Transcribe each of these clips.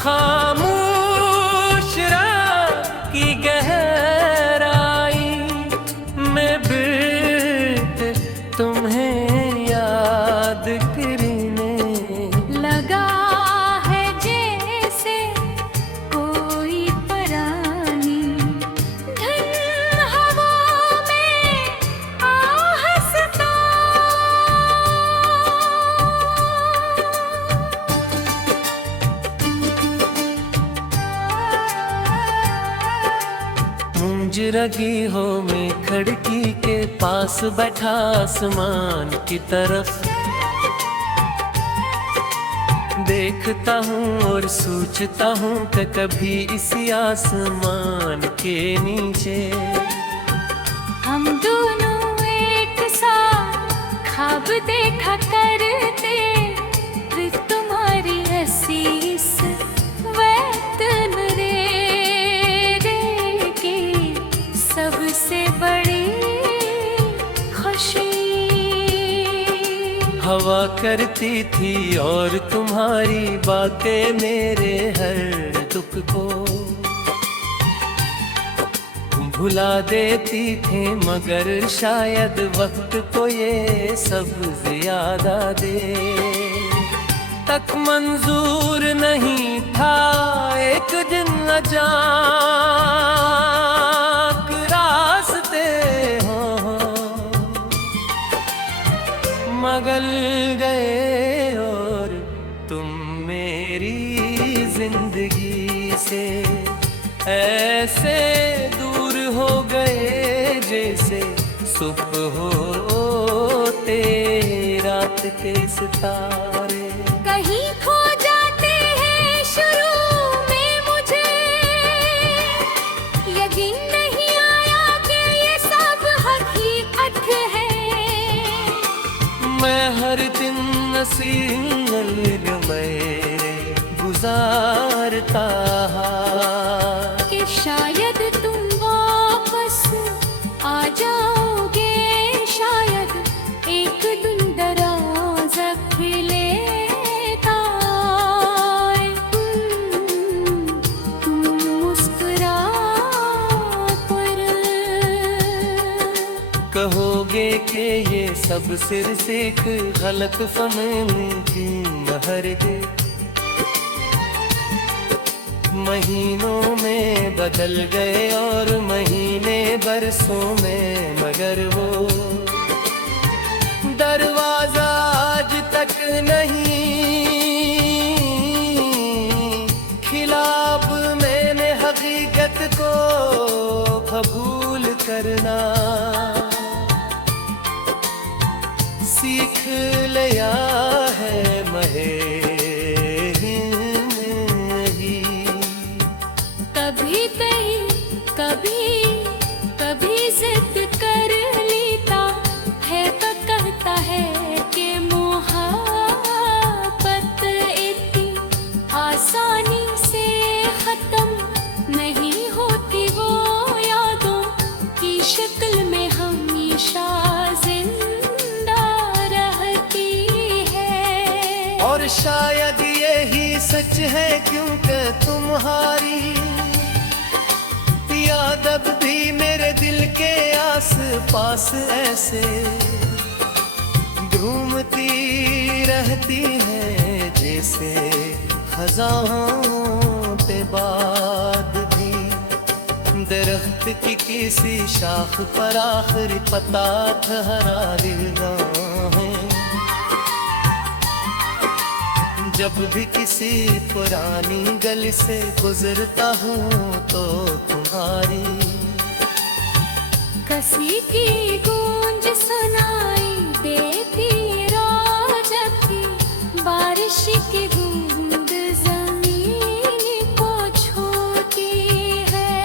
खामोश रात की गहराई में बिट तुम्हें याद करने लगा है जैसे कोई परानी धन हवा में आहसता। मुंज रगी हो मैं खिड़की के पास बैठा आसमान की तरफ देखता हूँ और सोचता हूँ कि कभी इसी आसमान के नीचे हम दोनों एक साथ ख्वाब देखा करते, फिर तुम्हारी हसीस वतन की सबसे बड़ी खुशी। हवा करती थी और तुम्हारी बातें मेरे हर दुख को भुला देती थी, मगर शायद वक्त को ये सब ज्यादा दे तक मंजूर नहीं था एक दिन अचानक रास्ते हो मगल गए और तुम मेरी जिंदगी से ऐसे दूर हो गए जैसे सुबह होते रात के सितारे। कहीं खो जाते हैं शुरू में, मुझे यकीन नहीं आया कि ये सब हकीकत है। मैं हर दिन नसीब में गुजारता कि शायद तुम वापस आ जाओगे, शायद एक दिन दरवाज़ा खुलेगा, तुम मुस्कुरा कर कहोगे कि ये सब सिर से एक गलत फहमी की महर दे। महीनों में बदल गए और महीने बरसों में, मगर वो दरवाजा आज तक नहीं खिला। अब मैंने हकीकत को कबूल करना सीख लिया है महे। कभी कहीं कभी कभी जिद कर लेता है तो कहता है कि मोहब्बत इतनी आसानी से खत्म नहीं होती, वो यादों की शक्ल में हमेशा जिंदा रहती है। और शायद यही सच है क्योंकि तुम्हारी याद अब भी मेरे दिल के आस पास ऐसे घूमती रहती है जैसे खजाओं पे बाद भी दरख्त की किसी शाख पर आखिरी पता ठहरा है। जब भी किसी पुरानी गली से गुजरता हूँ तो तुम्हारी कसी की गूंज सुनाई देती, रोज़ की बारिश की बूंद ज़मीन को छूती है।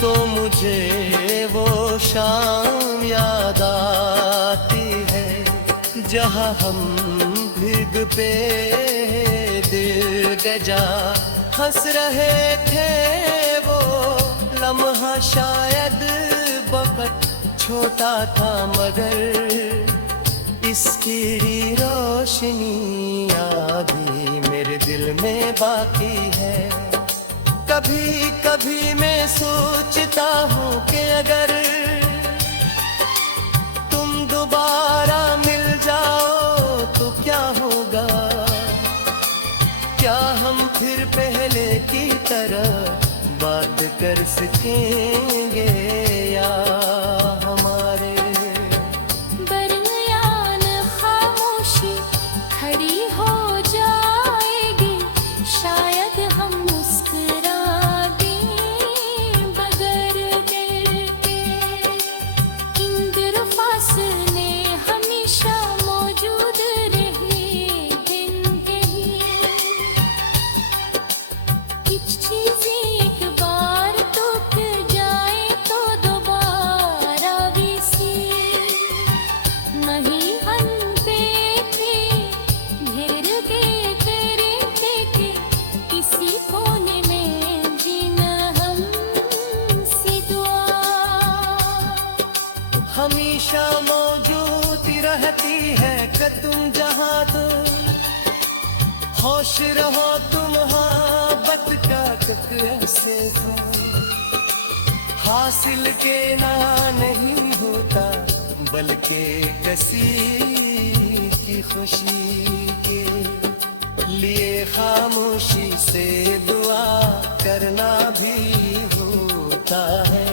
तो मुझे वो शाम याद आती है जहाँ हम भीग पे दिल गजा हंस रहे थे। वो लम्हा शायद बहुत छोटा था मगर इसकी रोशनी में बाकी है। कभी कभी मैं सोचता हूँ कि अगर तुम दोबारा मिल जाओ तो क्या होगा, क्या हम फिर पहले की तरह बात कर सकेंगे या हमारे दरमियान खामोशी खड़ी हो जाएगी, शायद हम मुस्कुरा दें बगैर डर के। इंद्र फासले हमेशा मौजूद रहे दिन कहीं, कुछ चीजें एक बार टूट जाए तो दोबारा वैसी नहीं बनते थे। घेर के तेरे देखे किसी कोने में जीना हमसे दुआ हमेशा मौजूद रहती है कि तुम जहाँ तो होश रहो तुम मोहब्बत का तक ऐसे हो। हासिल के ना नहीं होता बल्कि किसी की खुशी के लिए खामोशी से दुआ करना भी होता है।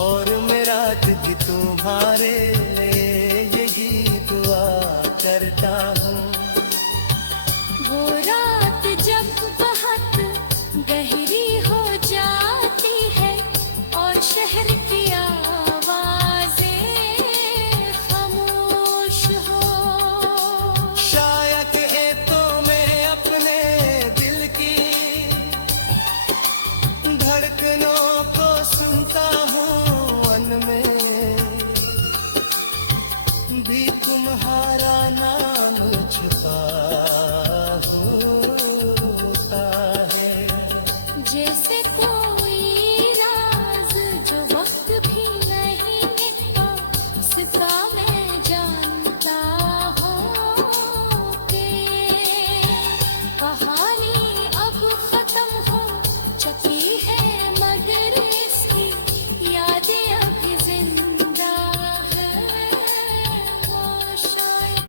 और मेरा दिल तुम्हारे लिए यही दुआ करता हूँ। वो रात जब बहुत गहरी हो जाती है और शहर की आवाजें खामोश हो, शायद ये तो मैं अपने दिल की धड़कनों को सुनता हूँ। मन में भी तुम्हारा नाम छुपा होता है। जैसे कोई राज जो वक्त भी नहीं मिटता, इसका मैं जानता हूँ कि कहानी अब खत्म हो चुकी है, मगर इसकी यादें अभी जिंदा है। वो शायद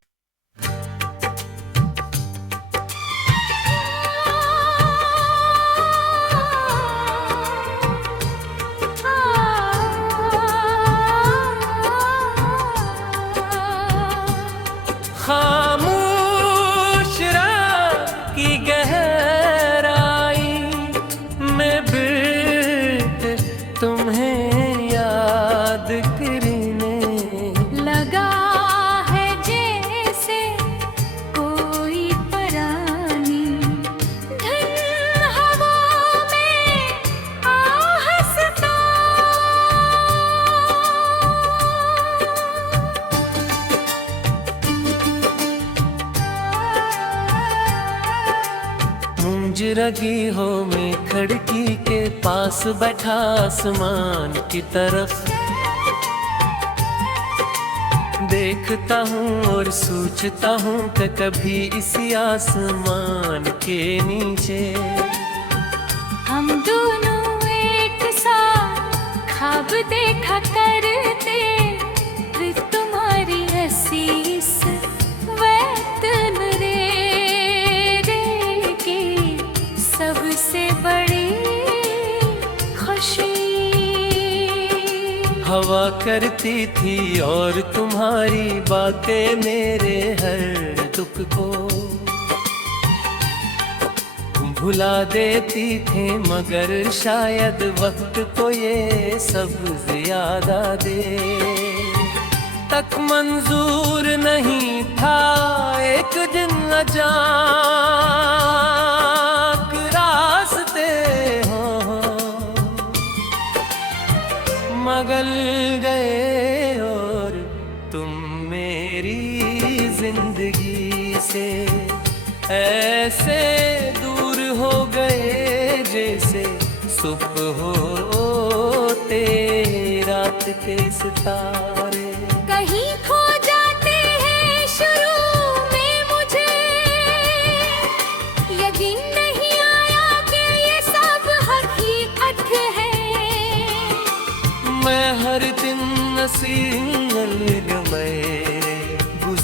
खामोश रात की गहराई में बिट तुम्हें याद करने लगा है जैसे कोई परानी धन हवा में आहसता। मुंज रगी हो मैं खिड़की के पास बैठा आसमान की तरफ देखता हूँ और सोचता हूँ कि कभी इसी आसमान के नीचे हम दोनों एक साथ ख्वाब देखा करते, फिर तुम्हारी हसीस वतन रे की सबसे बड़ी खुशी। हवा करती थी और तुम्हारी बातें मेरे हर दुख को भुला देती थे, मगर शायद वक्त को ये सब ज्यादा दे तक मंजूर नहीं था। एक दिन अचानक रास्ते हो मगल गए और तुम मेरी जिंदगी से ऐसे दूर हो गए जैसे सुबह होते रात के सितारे। कहीं खो जाते हैं शुरू में मुझे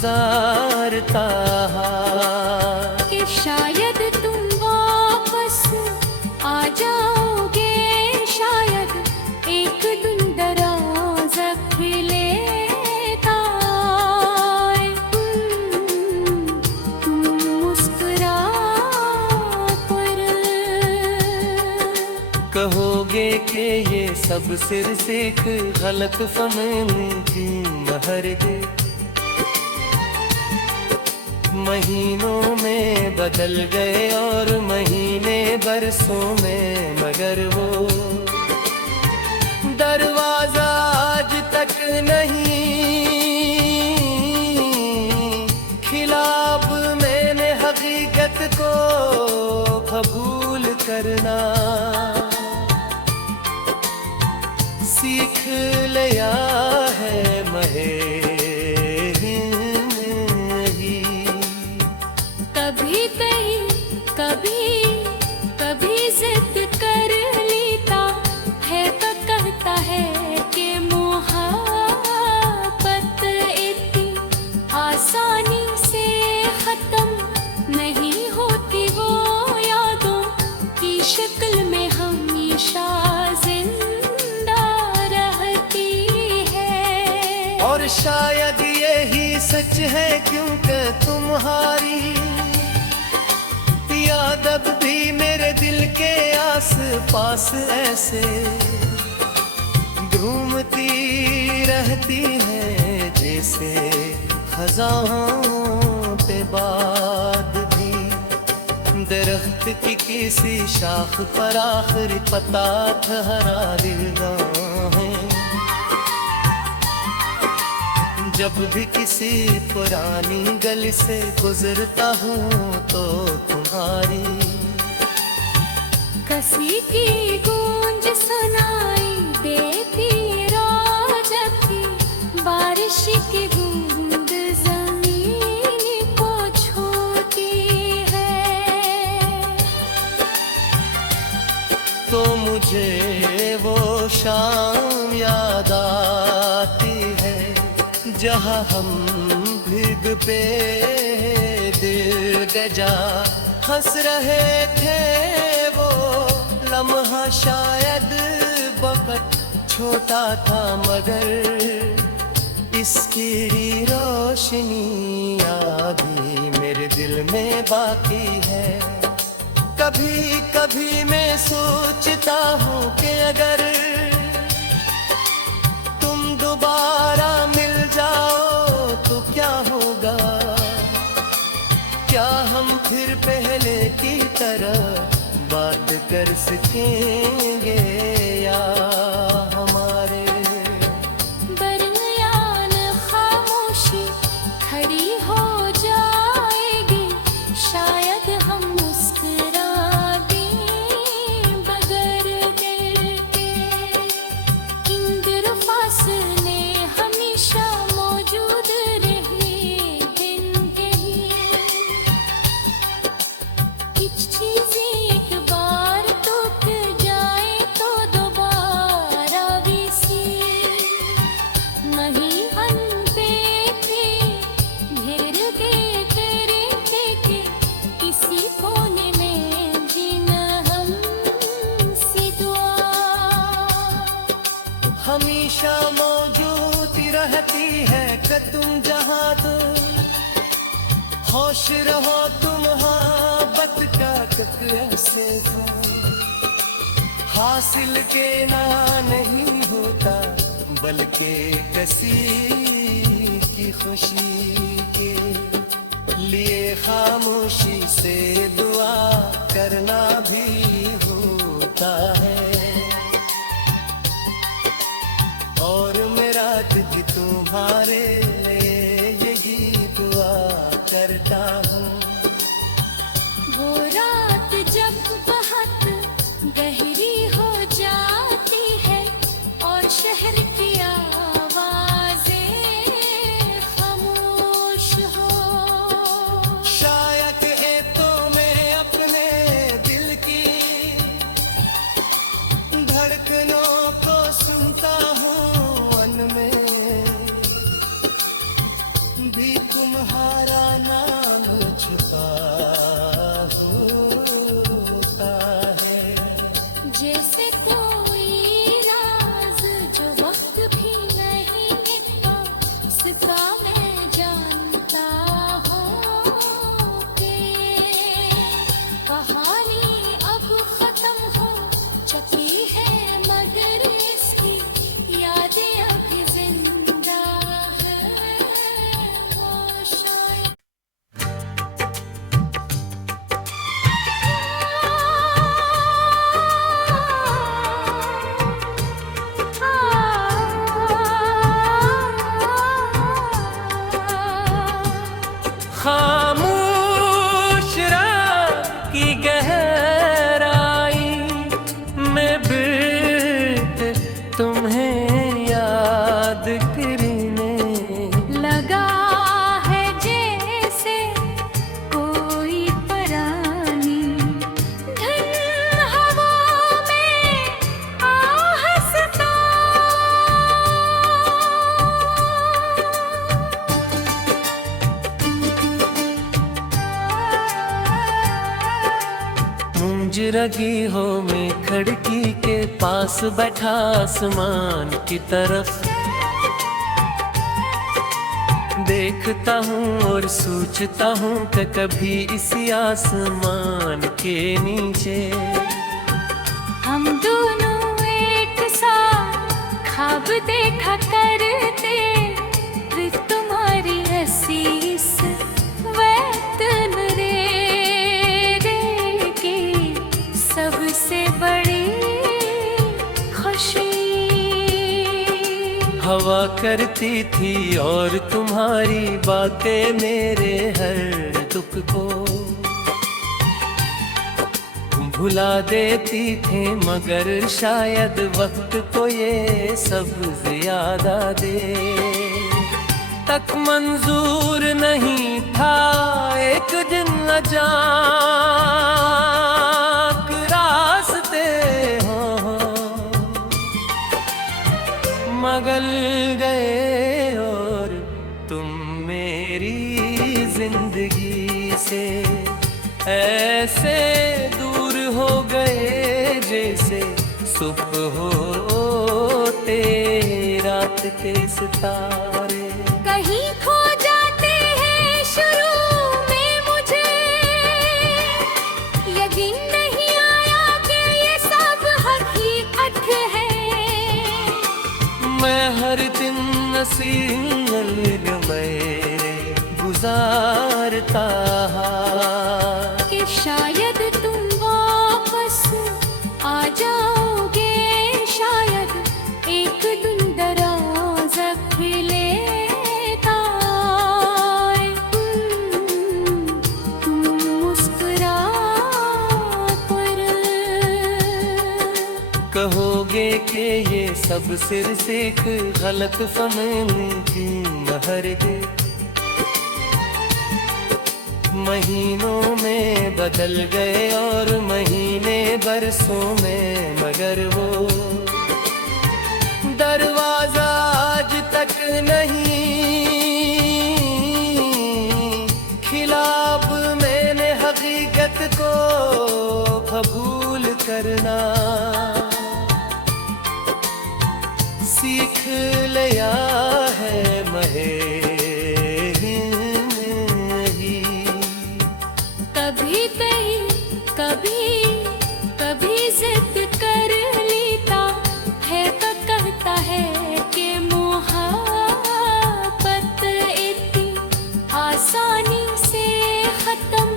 पुकारता कि शायद तुम वापस आ जाओगे, शायद एक दिन दरवाज़ा खुलेगा, तुम मुस्कुरा कर कहोगे कि ये सब सिर से एक गलत फहमी की महर दे। महीनों में बदल गए और महीने बरसों में, मगर वो दरवाजा आज तक नहीं खिला। अब मैंने हकीकत को कबूल करना सीख लिया है महे कभी कहीं कभी कभी जिद कर लेता है तो कहता है कि मोहब्बत इतनी आसानी से खत्म नहीं होती, वो यादों की शक्ल में हमेशा जिंदा रहती है। और शायद यही सच है क्योंकि तुम्हारी याद अब भी मेरे दिल के आस पास ऐसे घूमती रहती है, जैसे खजाओं पे बात भी दरख्त की किसी शाख पर आखिरी पता ठहरा है। जब भी किसी पुरानी गली से गुजरता हूँ तो तुम्हारी कसी की गूंज सुनाई देती, रोज़ की बारिश की बूंद ज़मीन को छूती है। तो मुझे वो शाम याद आती है जहाँ हम भीग पे दिल गजा हंस रहे थे। वो लम्हा शायद वक्त छोटा था मगर इसकी रोशनी अभी मेरे दिल में बाकी है। कभी कभी मैं सोचता हूँ कि अगर तुम दोबारा मिल जाओ तो क्या होगा, क्या हम फिर पहले की तरह बात कर सकेंगे या हमारे दरमियान खामोशी खड़ी हो जाएगी, शायद हम मुस्कुरा दें बगैर दिल के। इंदर फासले हमेशा मौजूद रहे दिन के कुछ चीजें एक बार टूट जाए तो दोबारा वैसी नहीं बन पे थे। घेर के तेरे थे कि किसी कोने में जीना हमसे दुआ हमेशा मौजूद रहती है कि तुम जहाँ तो होश रहो तुम मोहब्बत का कैसे हो हासिल के ना नहीं होता बल्कि किसी की खुशी के लिए खामोशी से दुआ करना भी होता है। और मेरा तुझ तुम्हारे लिए यही दुआ करता हूँ। वो रात जब बहुत गहरी हो जाती है और शहर की आवाजें खामोश हो, शायद ये तो मैं अपने दिल की धड़कनों को सुनता हूँ, मन में भी तुम तुम्हारा नाम छुपा होता है। जैसे कोई राज जो वक्त भी नहीं मिटता, सिता मैं जानता हूँ कि कहानी अब खत्म हो चुकी है, मगर इसकी यादें अभी जिंदा है। वो शायद खामोश रात की गहराई में बिट तुम्हें याद करने लगा है जैसे कोई परानी धन हवा में आहस्ता। मुंज रगी हो मैं खिड़की के पास बैठा आसमान की तरफ देखता हूँ और सोचता हूँ कि कभी इसी आसमान के नीचे हम दोनों एक साथ ख्वाब देखा करते, फिर तुम्हारी हसीस वतन रे की सबसे बड़ी खुशी। हवा करती थी और तुम्हारी बातें मेरे हर दुख को भुला देती थे, मगर शायद वक्त को ये सब ज्यादा दे तक मंजूर नहीं था एक दिन अचानक रास्ते हो मगल गए और तुम मेरी जिंदगी से ऐसे दूर हो गए जैसे सुबह होते रात के सितारे। कहीं खो जाते हैं शुरू में, मुझे यकीन नहीं आया कि ये सब हकीकत है। मैं हर दिन नसीब मेरे गुजारता कि शायद तुम वापस आ जाओगे, शायद एक दिन दरवाज़ा खुलेगा, तुम मुस्कुरा कर कहोगे कि ये सब सिर से एक गलत फहमी थी। हरगिज़ महीनों में बदल गए और महीने बरसों में, मगर वो दरवाजा आज तक नहीं खिला। अब मैंने हकीकत को कबूल करना सीख लिया है महे। कभी कहीं कभी कभी जिद कर लेता है तो कहता है कि मोहब्बत इतनी आसानी से खत्म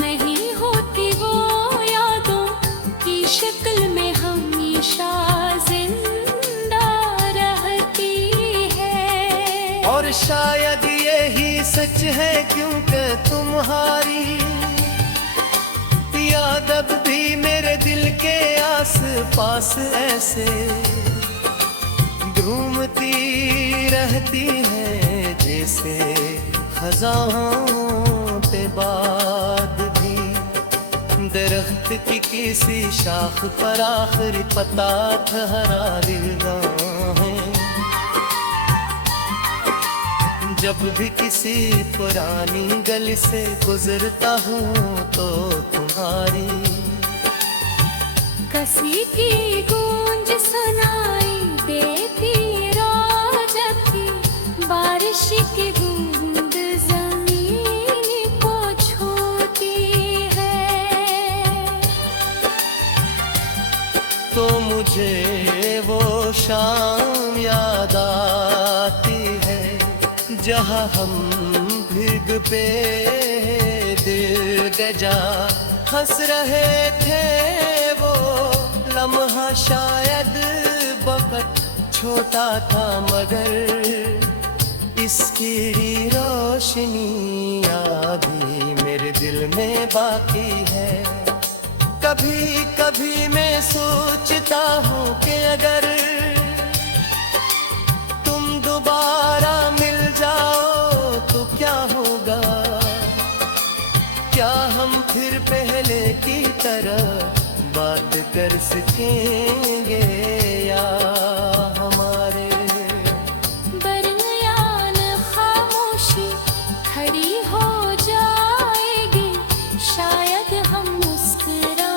नहीं होती, वो यादों की शक्ल में हमेशा जिंदा रहती है। और शायद यही सच है क्योंकि तुम्हारी याद अब भी मेरे दिल के आस पास ऐसे घूमती रहती है जैसे खजाओं पे बाद भी दरख्त की किसी शाख पर आखिरी पता ठहरा दिलगाहें जब भी किसी पुरानी गली से गुजरता हूँ तो तुम्हारी कसी की गूंज सुनाई देती रोज की बारिश की बूंद जमीन को छूती है। तो मुझे वो शाम याद आती है जहाँ हम भीग पे दिल गजा हंस रहे थे। वो लम्हा शायद वक्त छोटा था मगर इसकी रोशनी अभी मेरे दिल में बाकी है। कभी कभी मैं सोचता हूँ कि अगर तुम दोबारा मिल जाओ तो क्या होगा, क्या हम फिर पहले की तरह बात कर सकेंगे या हमारे दरमियान खामोशी खड़ी हो जाएगी। शायद हम मुस्कुरा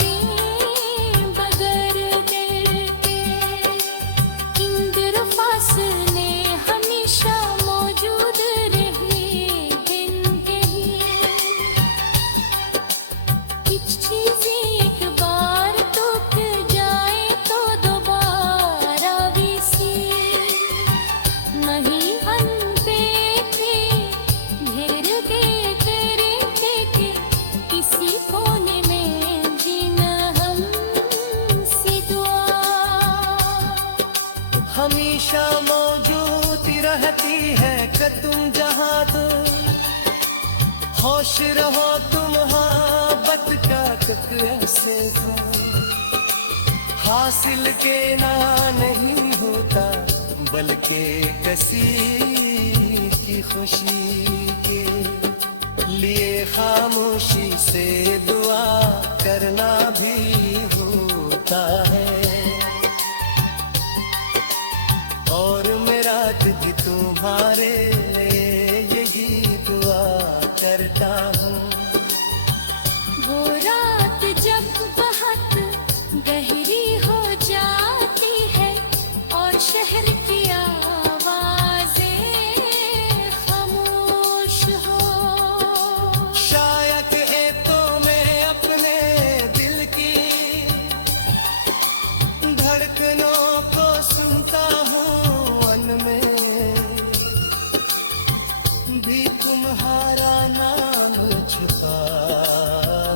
दें बगैर डर के। इंद्र फासले हमेशा मौजूद रहे दिन कहीं। कुछ चीजें एक बार टूट जाए तो दोबारा वैसी नहीं बनते थे। घेर के करते थे किसी कोने में जीना हमसे दुआ हमेशा मौजूद रहती है कि तुम जहाँ तो होश रहो तुम मोहब्बत का तक ऐसे हो। हासिल के ना नहीं होता बल्कि किसी की खुशी के लिए खामोशी से दुआ करना भी होता है। और मेरा भी तुम्हारे लिए यही दुआ करता हूँ। वो रात जब बहुत गहरी हो जाती है और शहर की आवाजें खामोश हो। शायद ये तो मैं अपने दिल की धड़कनों को सुनता हूँ मन में भी तुम्हारा नाम छुपा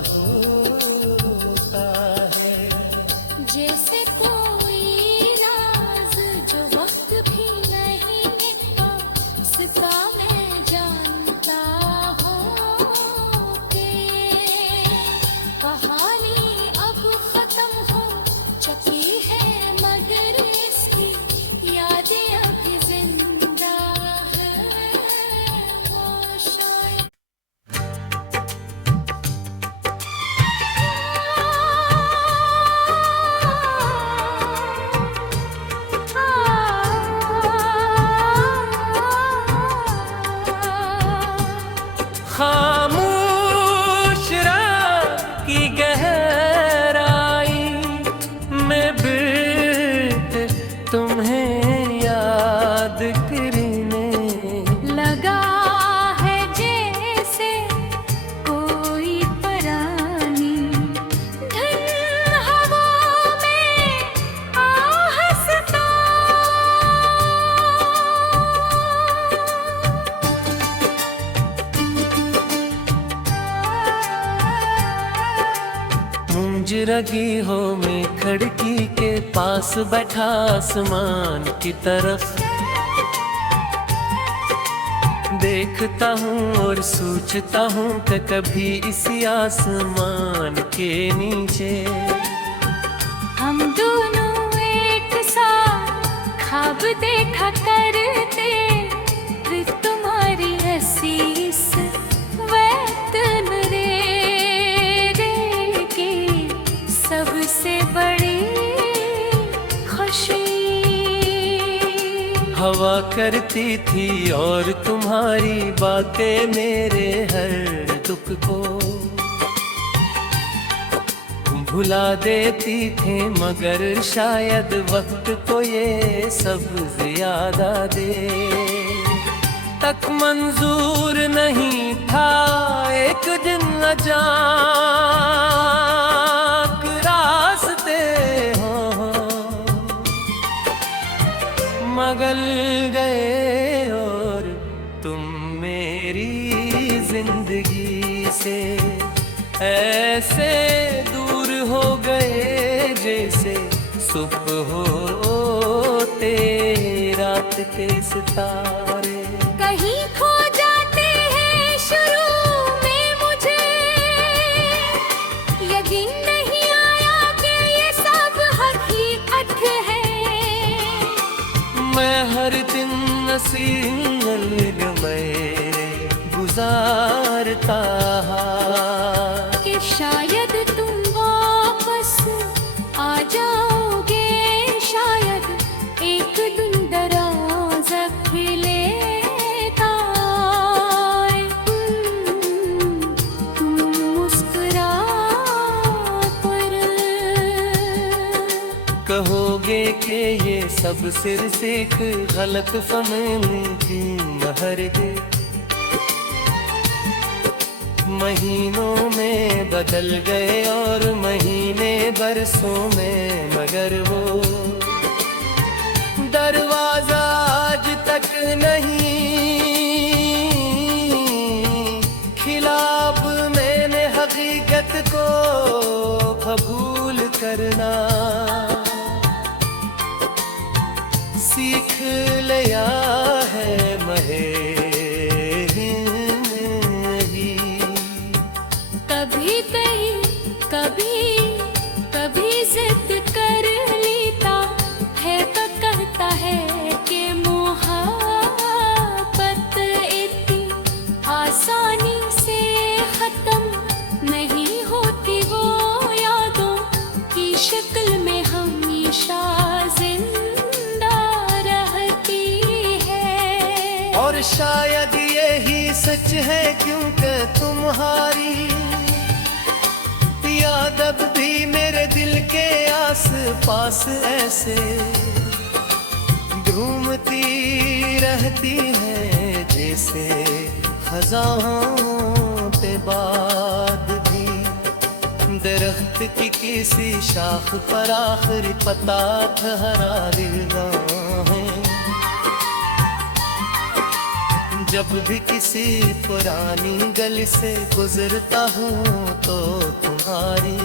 होता है। जैसे कोई राज जो वक्त भी नहीं उसका मैं जानता हूँ कि कहानी अब खत्म हो चुकी है मगर इसकी यादें अभी जिंदा है। वो शायद खामोश रात की गहराई में बिट तुम्हें याद करने लगा है जैसे कोई परानी धन हवा में आहसता। मुंज रगी हो मैं खिड़की के पास बैठा आसमान की तरफ देखता हूँ और सोचता हूँ कि कभी इसी आसमान के नीचे हम दोनों एक साथ ख्वाब देखा करते। फिर तुम्हारी हसीस वतन रे की सबसे बड़ी खुशी। हवा हुआ करती थी और तुम्हारी बातें मेरे हर दुख को भुला देती थे, मगर शायद वक्त को ये सब ज्यादा दे तक मंजूर नहीं था एक दिन अचानक रास्ते हो मगल गए और तुम मेरी जिंदगी से ऐसे दूर हो गए जैसे सुबह होते रात के सितारे। कहीं खो जाते हैं शुरू में, मुझे यकीन नहीं आया कि ये सब हकीकत है। मैं हर दिन नसीब में गुजारता कि शायद तुम वापस आ जाओगे, शायद एक दिन दरवाज़ा खुलेगा, तुम मुस्कुरा कर कहोगे कि ये सब सिर से एक गलत फहमी थी। महरगे महीनों में बदल गए और महीने बरसों में, मगर वो दरवाजा आज तक नहीं खिला। अब मैंने हकीकत को कबूल करना सीख लिया है। कभी कहीं कभी कभी जिद कर लेता है तो कहता है कि मोहब्बत इतनी आसानी से खत्म नहीं होती, वो यादों की शक्ल में हमेशा जिंदा रहती है। और शायद यही सच है क्योंकि तुम्हारी याद अब भी मेरे दिल के आस पास ऐसे घूमती रहती है जैसे खजाओं पे बाद भी दरख्त की किसी शाख पर आखिरी पता ठहरा है। जब भी किसी पुरानी गली से गुजरता हूँ तो तुम्हारी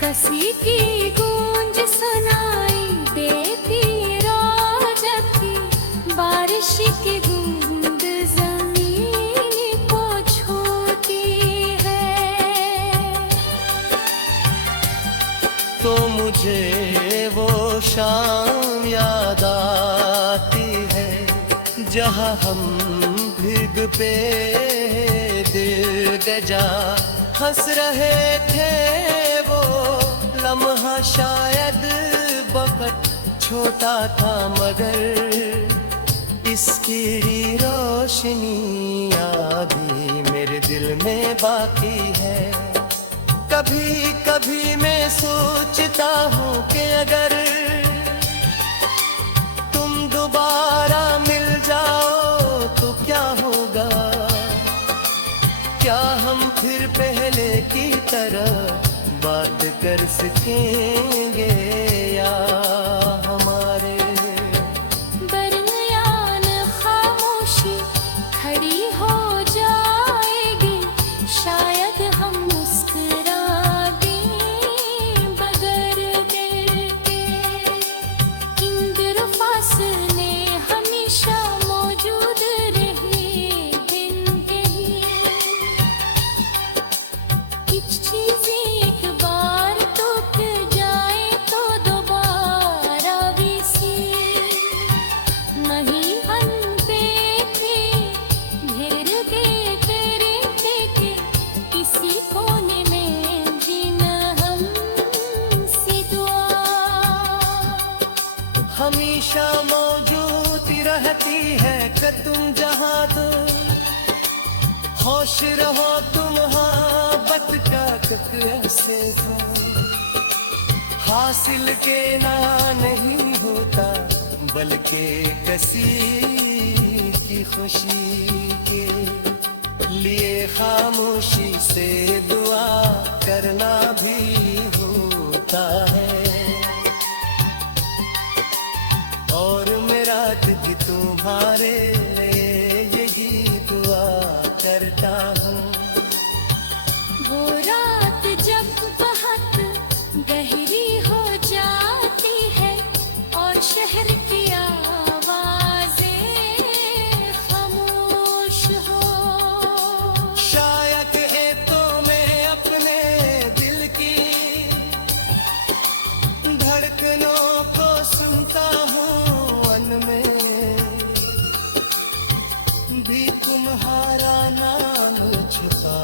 कसी की गूंज सुनाई देती, रोज़ की बारिश की बूंद ज़मीन को छूती है। तो मुझे वो शाम याद आती है जहाँ हम भीग पे दिल गजा हंस रहे थे। वो लम्हा शायद वक्त छोटा था मगर इसकी रोशनी अभी मेरे दिल में बाकी है। कभी कभी मैं सोचता हूँ कि अगर तुम दोबारा मिल जाओ तो क्या होगा, क्या हम फिर पहले की तरह बात कर सकेंगे या हमारे दरमियान खामोशी खड़ी हो जाएगी। शायद हम मुस्कुरा दें बगैर डर के, इंद्र फासले हमेशा मौजूद रहे दिन कहीं। कुछ चीजें एक बार टूट जाए तो दोबारा भी सी है तुम जहाँ तो होश रहो तुम मोहब्बत का तक ऐसे तो हासिल के ना नहीं होता बल्कि किसी की खुशी के लिए खामोशी से दुआ करना भी होता है। और मेरा भी तुम्हारे लिए यही दुआ करता हूँ। वो रात जब बहुत गहरी हो जाती है और शहर की आवाजें खामोश हो, शायद तो मैं अपने दिल की धड़कनों को सुनता हूँ मन में भी तुम्हारा नाम छुपा